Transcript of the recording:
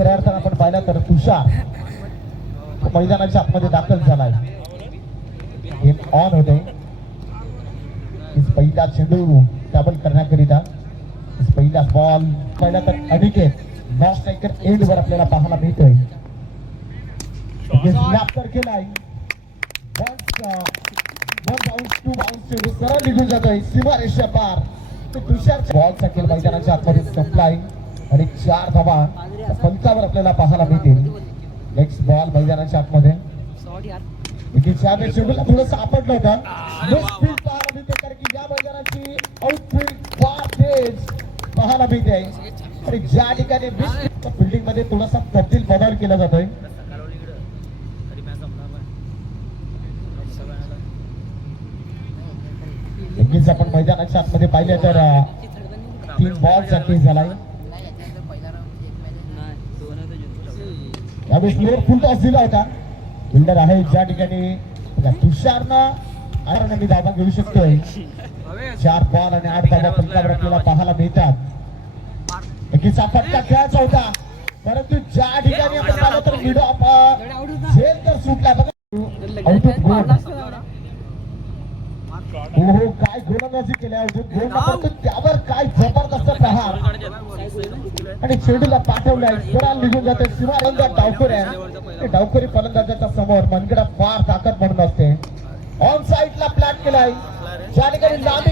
खऱ्या अर्थानं आपण पाहिला तर तुषार मैदानाच्या आतमध्ये दाखल झालाय. गेम ऑन होते. पहिला चेंडू डबल करण्याकरिता पहिला बॉल पहिला तर अनिकेत नॉन स्ट्रायकर एंड वर आपल्याला पाहायला मिळतोय. तर केलाय चेंडू सरळ निघून जातोय सीमारेषा पार. तुषार बॉल साठी मैदानाच्या आतमध्ये संपलाय आणि 4 धावा फलकावर आपल्याला पाहायला मिळतील. नेक्स्ट बॉल मैदानाच्या आतमध्ये चेंडूला थोडं सापडलं होतं. पाहायला मिळते कारण की या मैदानाची आउटफील्ड फार तेज पाहायला मिळते आणि ज्या ठिकाणी फिल्डिंग मध्ये थोडासा तब्दील बदल केला जातोय. आपण मैदानाच्या आतमध्ये पाहिलं तर 3 बॉल साठी झालाय. यावेळी स्लोअर फुल टॉस दिला होता. फिल्डर आहे ज्या ठिकाणी तुषारनं मी धावा घेऊ शकतोय. 4 बॉल आणि 8 धावा फलकावर आपल्याला पाहायला मिळतात. एकीचा फटका खेळायचा होता परंतु ज्या ठिकाणी आपण पाहिलं तर मिडो झेल तर सुटला बघा. हो काय गोलंदाजी केल्या त्यावर काय जबरदस्त प्रहार आणि चेंडूला पाठवलाय. सरळ निघून जाते सीमारेषा डावखोऱ्या डावखोरी फलंदाजाच्या समोर मनगडा फार ताकद म्हणून असते. ऑन साइडला प्लॅन केलाय ज्या ठिकाणी लांबी